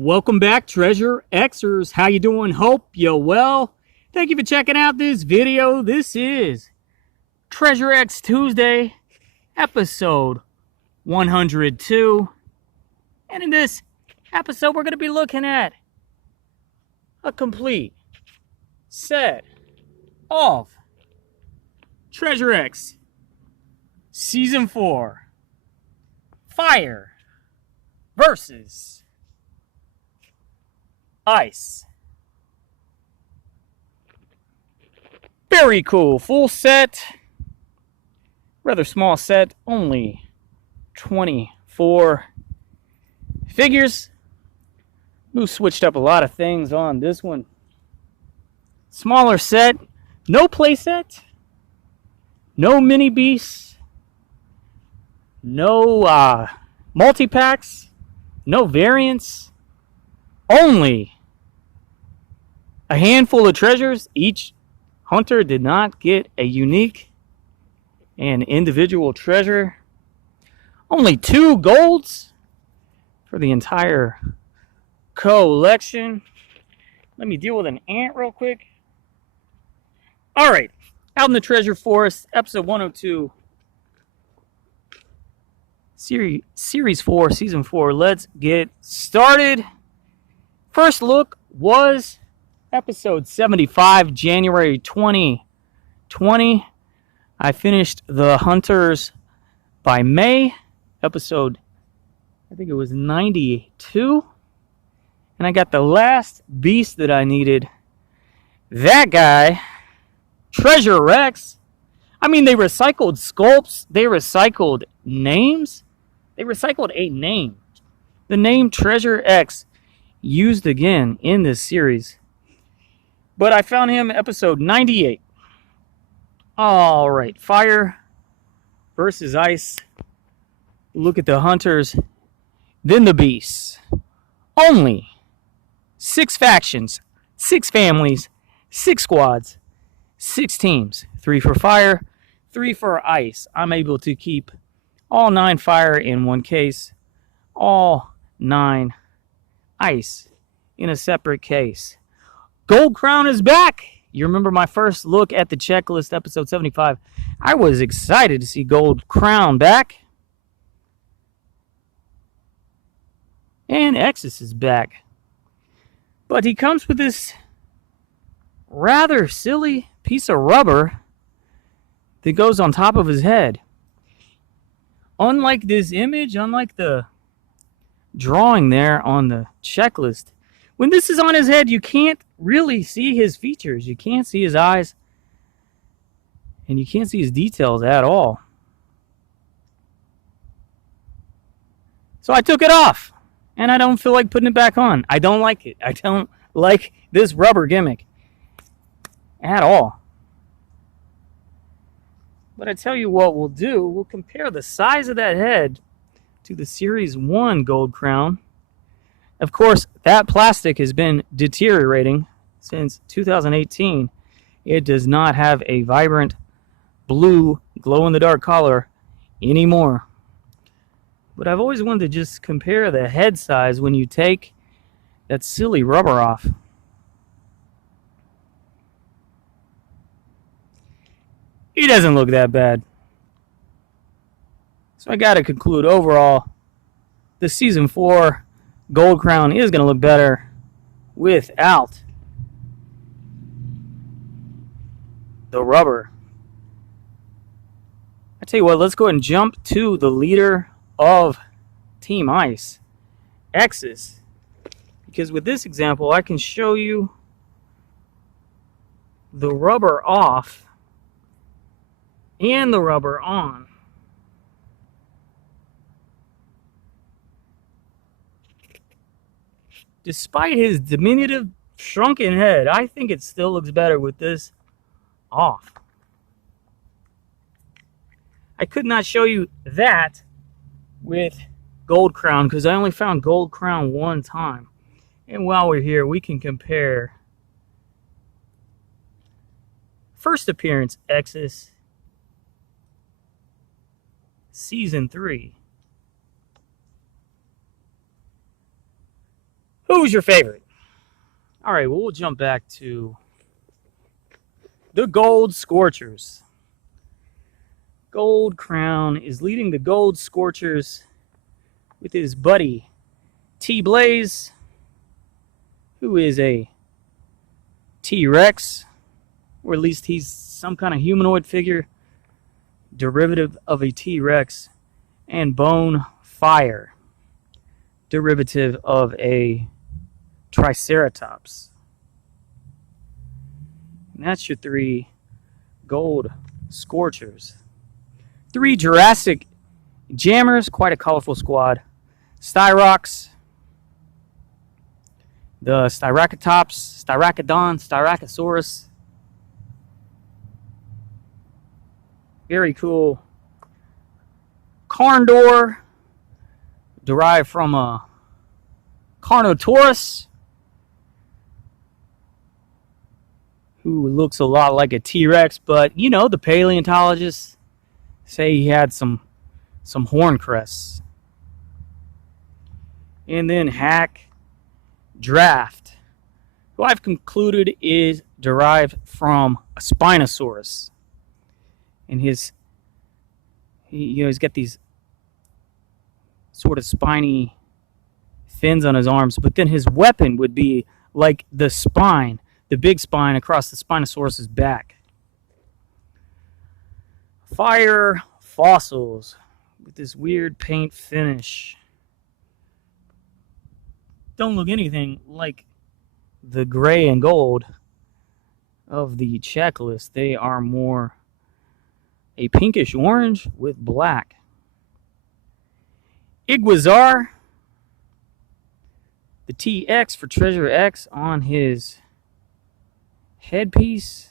Welcome back, Treasure Xers. How you doing? Hope you're well. Thank you for checking out this video. This is Treasure X Tuesday, episode 102. And in this episode, we're going to be looking at a complete set of Treasure X Season 4 Fire versus Ice. Very cool. Full set. Rather small set. Only 24 figures. We switched up a lot of things on this one. Smaller set. No play set. No mini beasts. No multi-packs. No variants. Only a handful of treasures. Each hunter did not get a unique and individual treasure. Only 2 golds for the entire collection. Let me deal with an ant real quick. Alright, out in the treasure forest, episode 102. Series 4, Season 4. Let's get started. First look was episode 75, January 2020. I finished the Hunters by May, episode, I think it was 92. And I got the last beast that I needed. That guy, Treasure X. I mean, they recycled sculpts. They recycled names. They recycled a name. The name Treasure X used again in this series. But I found him episode 98. Alright, Fire versus Ice. Look at the Hunters. Then the Beasts. Only 6 factions, 6 families, 6 squads, 6 teams. 3 for Fire, 3 for Ice. I'm able to keep all 9 Fire in one case. All 9 Ice in a separate case. Gold Crown is back. You remember my first look at the checklist, episode 75. I was excited to see Gold Crown back. And Exus is back. But he comes with this rather silly piece of rubber that goes on top of his head. Unlike this image, unlike the drawing there on the checklist, when this is on his head, you can't really see his features. You can't see his eyes, and you can't see his details at all. So I took it off, and I don't feel like putting it back on. I don't like it. I don't like this rubber gimmick at all. But I tell you what we'll do. We'll compare the size of that head to the Series 1 Gold Crown. Of course, that plastic has been deteriorating since 2018. It does not have a vibrant blue glow-in-the-dark color anymore. But I've always wanted to just compare the head size when you take that silly rubber off. He doesn't look that bad. So I got to conclude overall, the Season 4 Gold Crown is going to look better without the rubber. I tell you what, let's go ahead and jump to the leader of Team Ice, Exus. Because with this example, I can show you the rubber off and the rubber on. Despite his diminutive, shrunken head, I think it still looks better with this off. I could not show you that with Gold Crown because I only found Gold Crown one time. And while we're here, we can compare first appearance Exus Season 3. Who What was your favorite? All right, well, we'll jump back to the Gold Scorchers. Gold Crown is leading the Gold Scorchers with his buddy T-Blaze, who is a T-Rex, or at least he's some kind of humanoid figure, derivative of a T-Rex, and Bone Fire, derivative of a Triceratops. And that's your 3 Gold Scorchers. 3 Jurassic Jammers, quite a colorful squad. Styrox, the Styracatops, Styrakodon, Styracosaurus. Very cool. Carndor, derived from a Carnotaurus, who looks a lot like a T-Rex, but you know, the paleontologists say he had some horn crests. And then Hack Draft, who I've concluded is derived from a Spinosaurus. And he's got these sort of spiny fins on his arms, but then his weapon would be like the spine, the big spine across the Spinosaurus's back. Fire Fossils with this weird paint finish. Don't look anything like the gray and gold of the checklist. They are more a pinkish orange with black. Iguazar, the TX for Treasure X on his headpiece.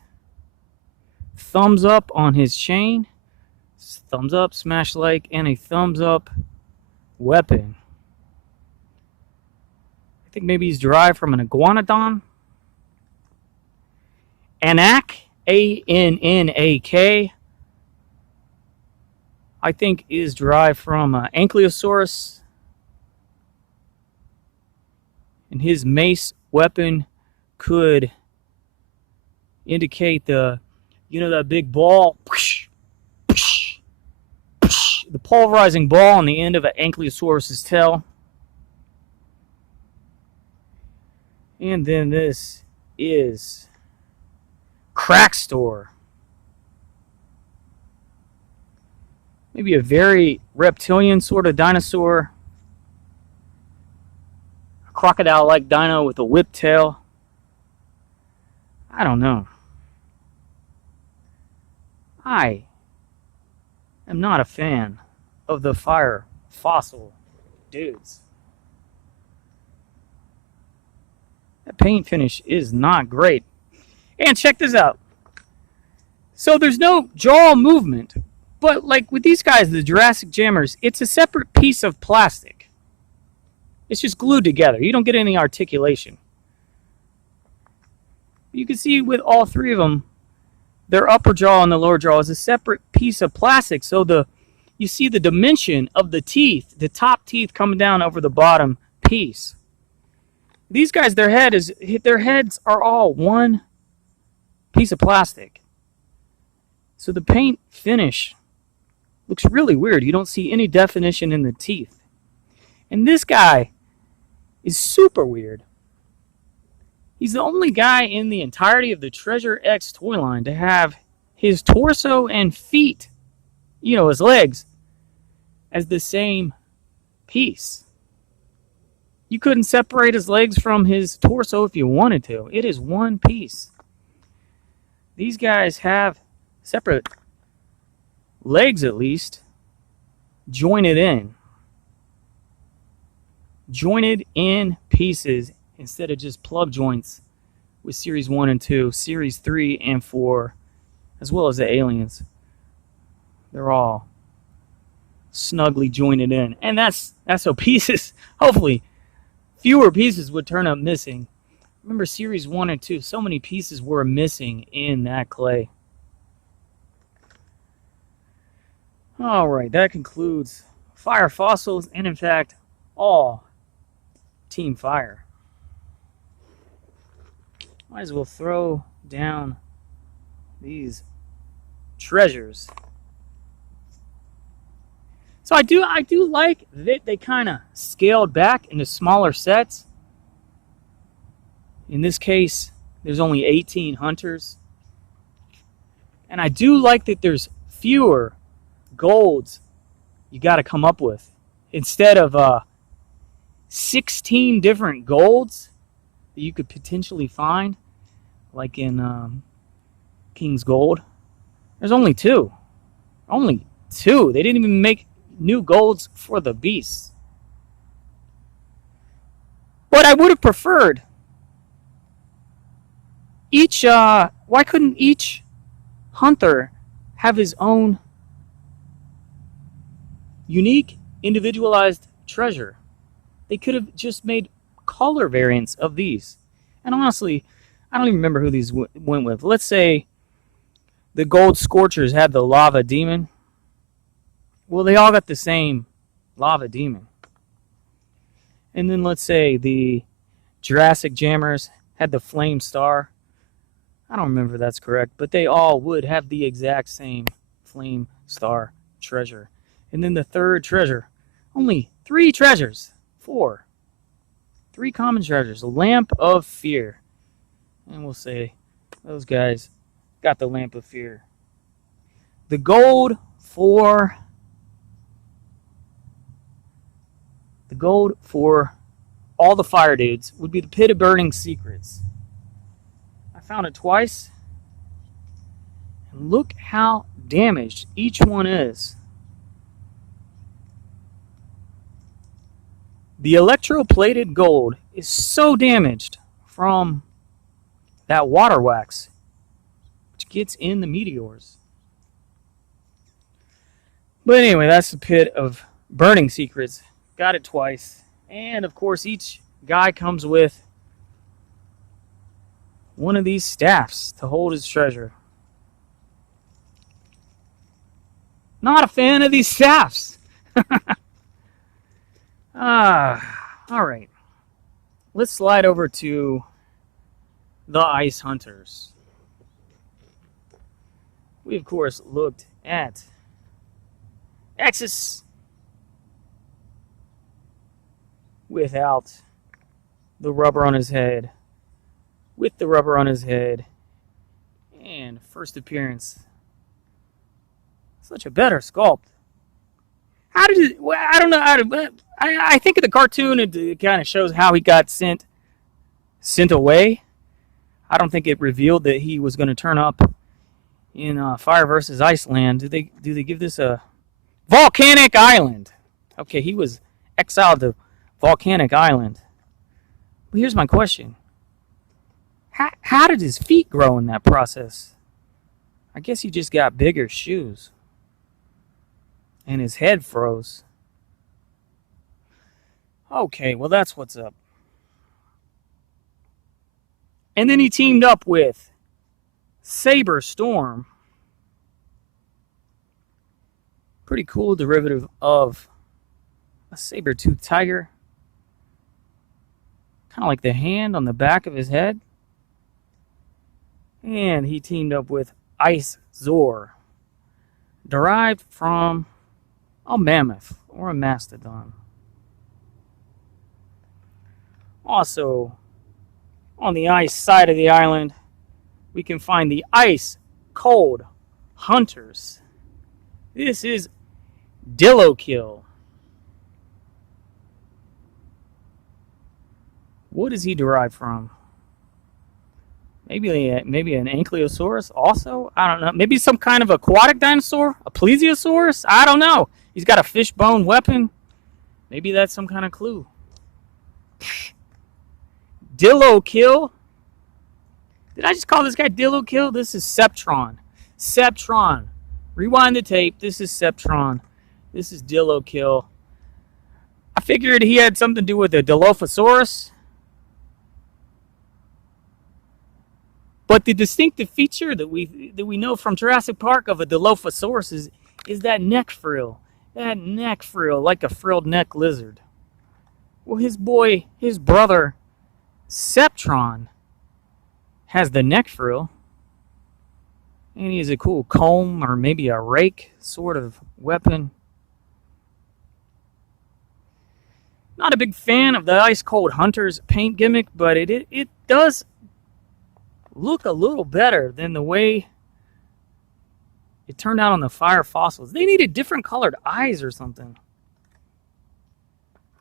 Thumbs up on his chain. Thumbs up, smash like, and a thumbs up weapon. I think maybe he's derived from an iguanodon. Anak, A-N-N-A-K, I think is derived from Ankylosaurus. And his mace weapon could indicate that big ball, the pulverizing ball on the end of an Ankylosaurus's tail. And then this is Crackstore. Maybe a very reptilian sort of dinosaur. A crocodile-like dino with a whip tail. I don't know. I am not a fan of the fire fossil dudes. That paint finish is not great. And check this out. So there's no jaw movement. But like with these guys, the Jurassic Jammers, it's a separate piece of plastic. It's just glued together. You don't get any articulation. You can see with all 3 of them, their upper jaw and the lower jaw is a separate piece of plastic. So you see the dimension of the teeth, the top teeth coming down over the bottom piece. These guys, their heads are all one piece of plastic. So the paint finish looks really weird. You don't see any definition in the teeth. And this guy is super weird. He's the only guy in the entirety of the Treasure X toy line to have his torso and feet, his legs, as the same piece. You couldn't separate his legs from his torso if you wanted to. It is one piece. These guys have separate legs, at least, jointed in. Jointed in pieces instead of just plug joints with Series 1 and 2, Series 3 and 4, as well as the aliens. They're all snugly jointed in. And that's so pieces, hopefully, fewer pieces would turn up missing. Remember Series 1 and 2, so many pieces were missing in that clay. Alright, that concludes Fire Fossils, and in fact, all Team Fire. Might as well throw down these treasures. So I do like that they kind of scaled back into smaller sets. In this case, there's only 18 hunters. And I do like that there's fewer golds you got to come up with. Instead of 16 different golds that you could potentially find, like in King's Gold, there's only 2. Only 2. They didn't even make new golds for the beasts. But I would have preferred each, why couldn't each hunter have his own unique, individualized treasure? They could have just made color variants of these. And honestly, I don't even remember who these went with. Let's say the gold scorchers had the lava demon. Well, they all got the same lava demon. And then let's say the Jurassic jammers had the flame star. I don't remember if that's correct, but they all would have the exact same flame star treasure. And then the third treasure, only 3 treasures. 4. 3 common treasures. A lamp of fear. And we'll say those guys got the lamp of fear. The gold for all the fire dudes would be the pit of burning secrets. I found it twice. And look how damaged each one is. The electroplated gold is so damaged from that water wax, which gets in the meteors. But anyway, that's the pit of burning secrets. Got it twice. And of course, each guy comes with one of these staffs to hold his treasure. Not a fan of these staffs. All right. Let's slide over to the ice hunters. We, of course, looked at Exus without the rubber on his head, with the rubber on his head, and first appearance. Such a better sculpt. How did it, well, I don't know, I think in the cartoon it kind of shows how he got sent away. I don't think it revealed that he was going to turn up in Fire vs. Iceland. Do they give this a volcanic island? Okay, he was exiled to volcanic island. But here's my question. How did his feet grow in that process? I guess he just got bigger shoes. And his head froze. Okay, well that's what's up. And then he teamed up with Saber Storm. Pretty cool derivative of a saber-toothed tiger. Kind of like the hand on the back of his head. And he teamed up with Ice Zor, derived from a mammoth or a mastodon. Also, on the ice side of the island, we can find the ice cold hunters. This is Dillokill. What is he derived from? Maybe an ankylosaurus also? I don't know. Maybe some kind of aquatic dinosaur? A plesiosaurus? I don't know. He's got a fishbone weapon. Maybe that's some kind of clue. Dillokill. Did I just call this guy Dillokill? This is Septron. Septron. Rewind the tape. This is Septron. This is Dillokill. I figured he had something to do with the Dilophosaurus. But the distinctive feature that we know from Jurassic Park of a Dilophosaurus is that neck frill. That neck frill, like a frilled neck lizard. Well, his brother, Septron, has the neck frill. And he has a cool comb or maybe a rake sort of weapon. Not a big fan of the Ice Cold Hunter's paint gimmick, but it does look a little better than the way it turned out on the Fire Fossils. They needed different colored eyes or something.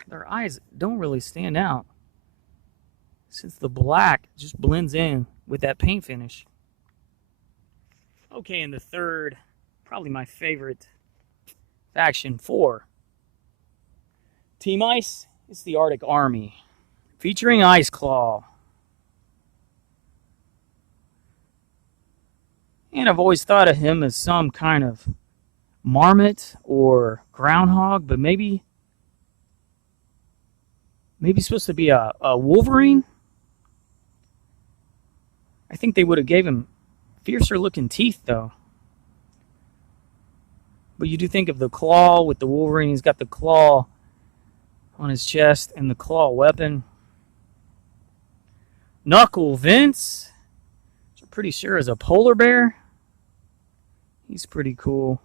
Their eyes don't really stand out, since the black just blends in with that paint finish. Okay, and the third, probably my favorite faction, 4. Team Ice, it's the Arctic Army, featuring Ice Claw. And I've always thought of him as some kind of marmot or groundhog, but maybe supposed to be a Wolverine. I think they would have gave him fiercer looking teeth though. But you do think of the claw with the Wolverine. He's got the claw on his chest and the claw weapon. Knuckle Vince, which I'm pretty sure is a polar bear. He's pretty cool.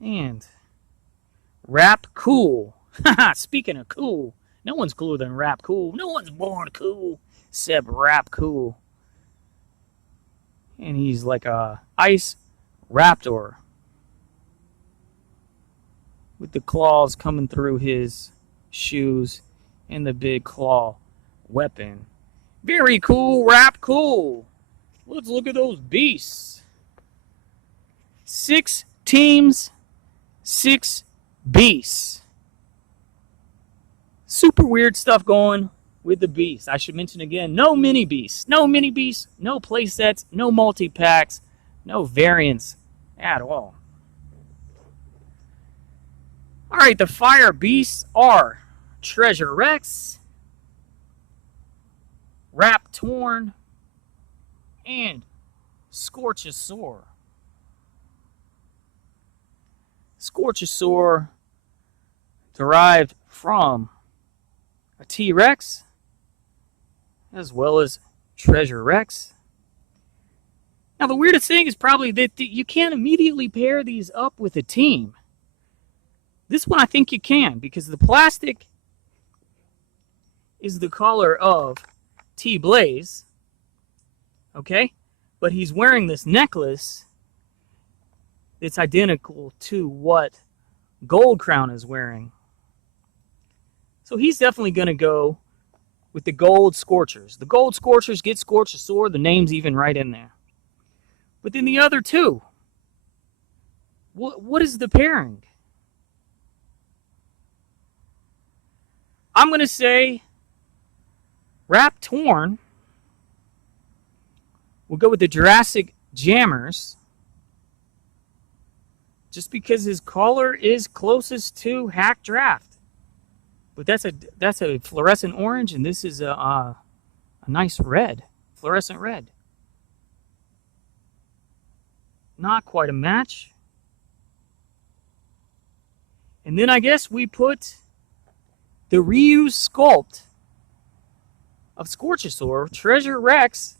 And Rap Cool. Speaking of cool, no one's cooler than Rap Cool. No one's born cool except Rap Cool. And he's like a ice raptor with the claws coming through his shoes and the big claw weapon. Very cool, Rap Cool. Let's look at those beasts. 6 teams, 6 beasts. Super weird stuff going with the beasts. I should mention again, no mini beasts, no play sets, no multi-packs, no variants at all. Alright, the fire beasts are Treasure Rex, Raptorn, and Scorchosaur. Scorchosaur derived from a T-Rex as well as Treasure Rex. Now the weirdest thing is probably that you can't immediately pair these up with a team. This one I think you can, because the plastic is the color of T-Blaze, okay? But he's wearing this necklace that's identical to what Gold Crown is wearing. So he's definitely going to go with the Gold Scorchers. The Gold Scorchers get Scorchosaur, the name's even right in there. But then the other two, what is the pairing? I'm going to say Raptorn will go with the Jurassic Jammers, just because his color is closest to Hack Draft. But that's a fluorescent orange, and this is a nice red, fluorescent red. Not quite a match. And then I guess we put the reused sculpt of Scorchosaur, Treasure Rex.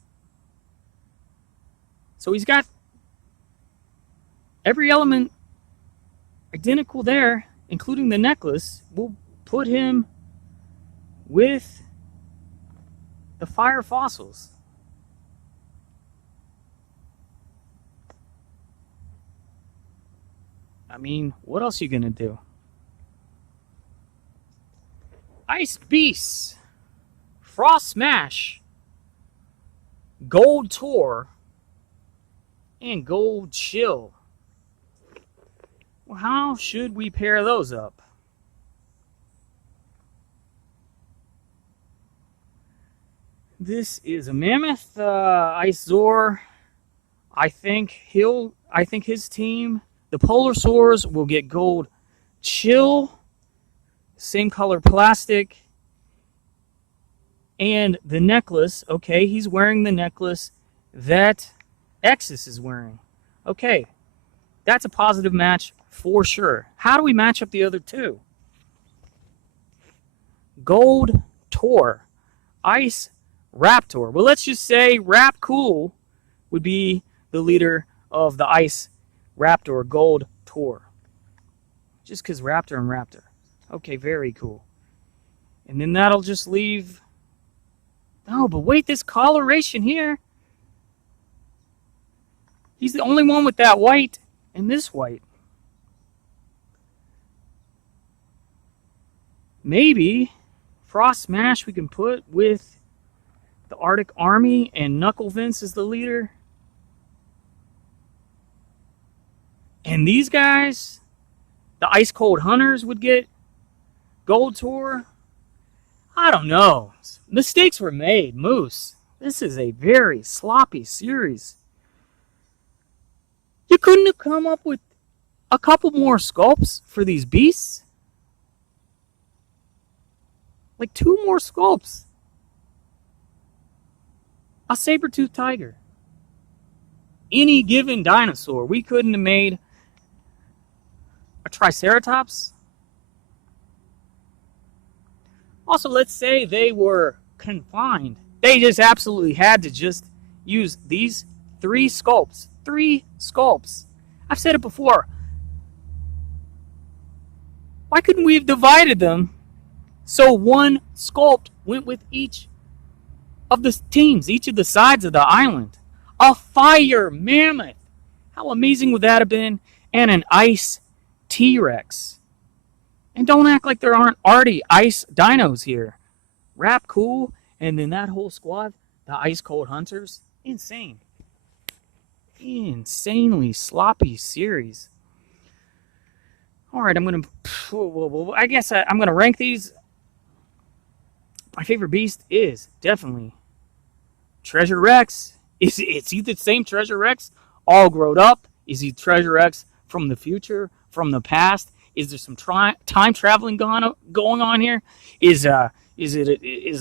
So he's got every element identical there, including the necklace. We'll put him with the Fire Fossils. I mean, what else are you going to do? Ice Beasts, Frost Smash, Gold Tour, and Gold Chill. Well, how should we pair those up? This is a Mammoth Ice Zor. I think his team, the Polar Soars, will get Gold Chill, same color plastic, and the necklace. Okay, he's wearing the necklace that Exus is wearing. Okay, that's a positive match for sure. How do we match up the other two? Gold Tour, Ice Raptor. Well, let's just say Rap Cool would be the leader of the Ice Raptor Gold Tour. Just because Raptor and Raptor. Okay, very cool. And then that'll just leave... Oh, but wait, this coloration here. He's the only one with that white and this white. Maybe Frost Smash we can put with the Arctic Army and Knuckle Vince is the leader. And these guys, the Ice Cold Hunters would get Gold Tour. I don't know. Mistakes were made, Moose. This is a very sloppy series. You couldn't have come up with a couple more sculpts for these beasts? Like 2 more sculpts. A saber-toothed tiger. Any given dinosaur. We couldn't have made a Triceratops. Also, let's say they were confined. They just absolutely had to just use these 3 sculpts. 3 sculpts. I've said it before. Why couldn't we have divided them so 1 sculpt went with each of the teams, each of the sides of the island? A fire mammoth. How amazing would that have been? And an ice T-Rex. And don't act like there aren't already ice dinos here. Rap Cool, and then that whole squad, the Ice Cold Hunters. Insane. Insanely sloppy series. Alright, I'm going to... I guess I'm going to rank these. My favorite beast is definitely Treasure Rex. Is he the same Treasure Rex all grown up? Is he Treasure Rex from the future, from the past? Is there some time traveling going on here? Is it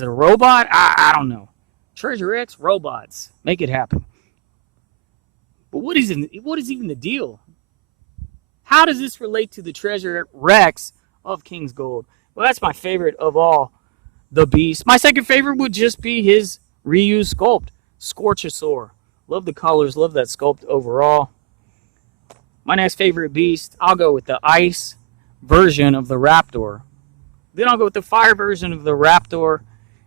a robot? I don't know. Treasure X robots, make it happen. But what is even the deal? How does this relate to the Treasure Rex of King's Gold? Well, that's my favorite of all the beasts. My second favorite would just be his reused sculpt, Scorchosaur. Love the colors, love that sculpt overall. My next favorite beast, I'll go with the ice version of the Raptor. Then I'll go with the fire version of the Raptor.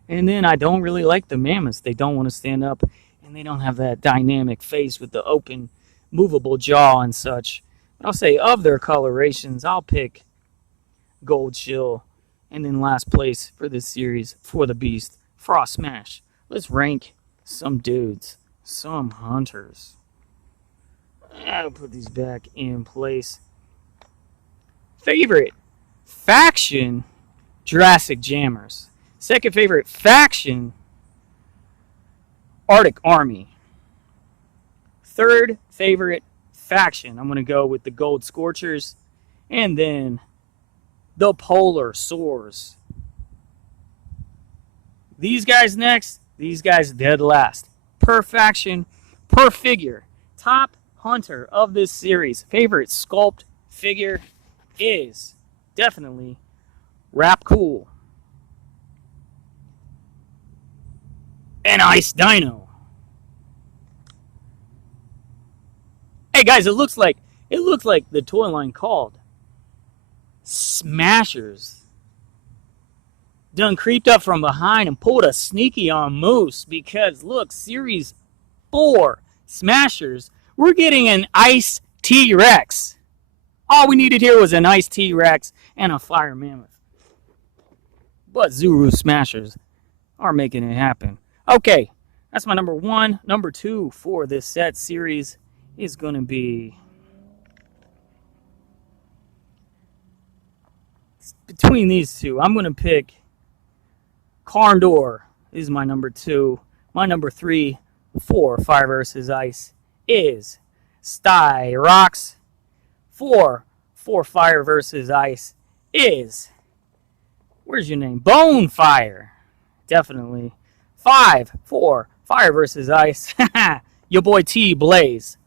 And then I don't really like the mammoths. They don't want to stand up, and they don't have that dynamic face with the open, movable jaw and such. But I'll say of their colorations, I'll pick Gold Chill. And then last place for this series, for the beast, Frost Smash. Let's rank some dudes, some hunters. I'll put these back in place. Favorite faction, Jurassic Jammers. Second favorite faction, Arctic Army. Third favorite faction, I'm going to go with the Gold Scorchers. And then the Polar Soars. These guys next, these guys dead last. Per faction, per figure. Top hunter of this series, favorite sculpt figure is definitely Rap Cool. An Ice Dino. Hey guys, it looks like the toy line called Smashers done creeped up from behind and pulled a sneaky on Moose, because look, series 4 Smashers, we're getting an Ice T-Rex. All we needed here was an Ice T-Rex and a Fire Mammoth. But Zuru Smashers are making it happen. Okay, that's my number 1. Number 2 for this set series is going to be... between these two, I'm going to pick Carndor is my number 2. My number 3 for Fire vs. Ice is Styrox. 4 for Fire vs. Ice is... where's your name? Bonefire. Definitely. 5 for Fire vs. Ice. Your boy T Blaze.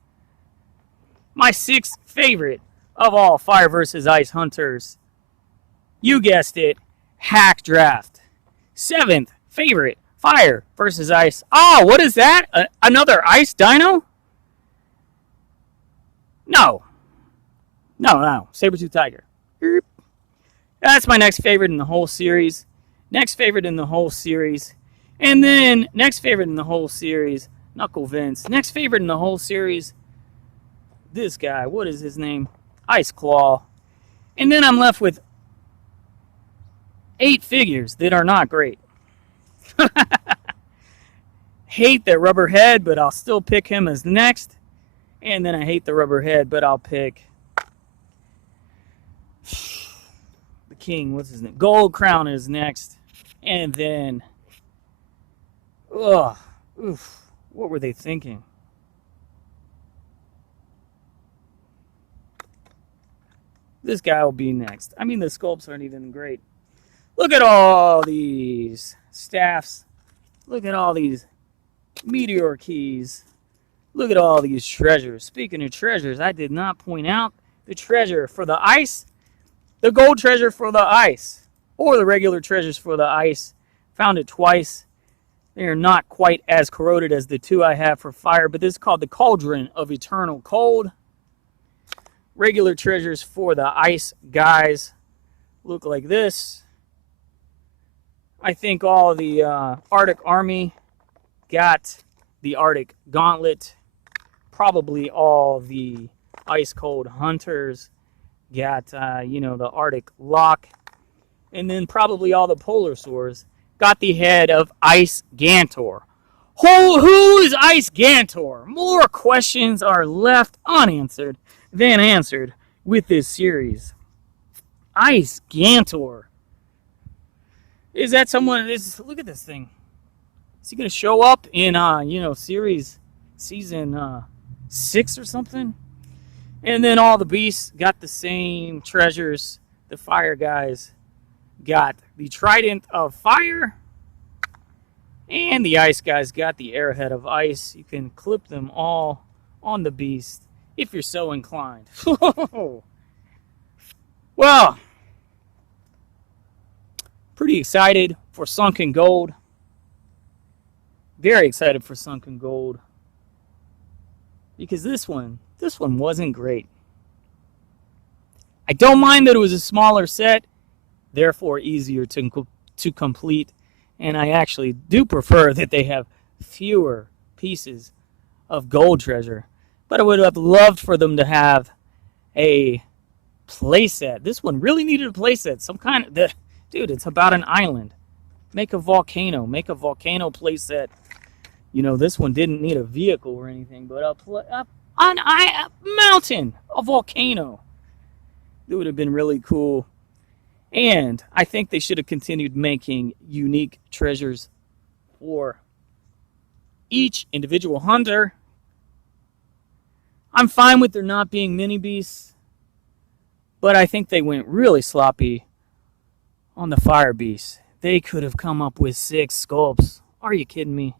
My 6th favorite of all Fire vs. Ice hunters. You guessed it. Hack Draft. 7th favorite Fire versus ice. Oh, what is that? Another ice dino? No. No. Saber-tooth tiger. That's my next favorite in the whole series. Next favorite in the whole series. And then next favorite in the whole series, Knuckle Vince. Next favorite in the whole series, this guy. What is his name? Ice Claw. And then I'm left with 8 figures that are not great. Hate the rubber head, but I'll still pick him as next. And then I hate the rubber head, but I'll pick the king. What's his name? Gold Crown is next. And then, what were they thinking? This guy will be next. I mean, the sculpts aren't even great. Look at all these staffs. Look at all these meteor keys. Look at all these treasures. Speaking of treasures, I did not point out the treasure for the ice, the gold treasure for the ice, or the regular treasures for the ice. Found it twice. They are not quite as corroded as the 2 I have for fire, but this is called the Cauldron of Eternal Cold. Regular treasures for the ice guys look like this. I think all the Arctic Army got the Arctic Gauntlet. Probably all the Ice Cold Hunters got, the Arctic Lock. And then probably all the Polar Swords got the head of Ice Gantor. Who is Ice Gantor? More questions are left unanswered than answered with this series. Ice Gantor. Is that someone? Look at this thing. Is he going to show up in, season 6 or something? And then all the beasts got the same treasures. The fire guys got the Trident of Fire. And the ice guys got the Arrowhead of Ice. You can clip them all on the beast if you're so inclined. Well, pretty excited for Sunken Gold. Very excited for Sunken Gold. Because this one wasn't great. I don't mind that it was a smaller set, therefore easier to complete. And I actually do prefer that they have fewer pieces of gold treasure. But I would have loved for them to have a playset. This one really needed a playset. Some kind of... Dude, it's about an island. Make a volcano. Make a volcano playset. This one didn't need a vehicle or anything, but a mountain, a volcano. It would have been really cool. And I think they should have continued making unique treasures for each individual hunter. I'm fine with there not being mini beasts, but I think they went really sloppy on the fire beast. They could have come up with 6 sculpts. Are you kidding me?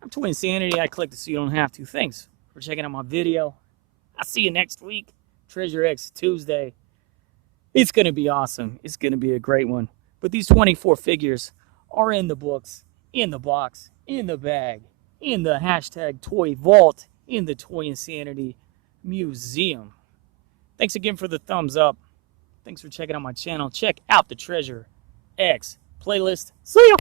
I'm Toy Insanity. I clicked it so you don't have to. Thanks for checking out my video. I'll see you next week. Treasure X Tuesday. It's going to be awesome. It's going to be a great one. But these 24 figures are in the books, in the box, in the bag, in the hashtag Toy Vault, in the Toy Insanity Museum. Thanks again for the thumbs up. Thanks for checking out my channel. Check out the Treasure X playlist. See ya!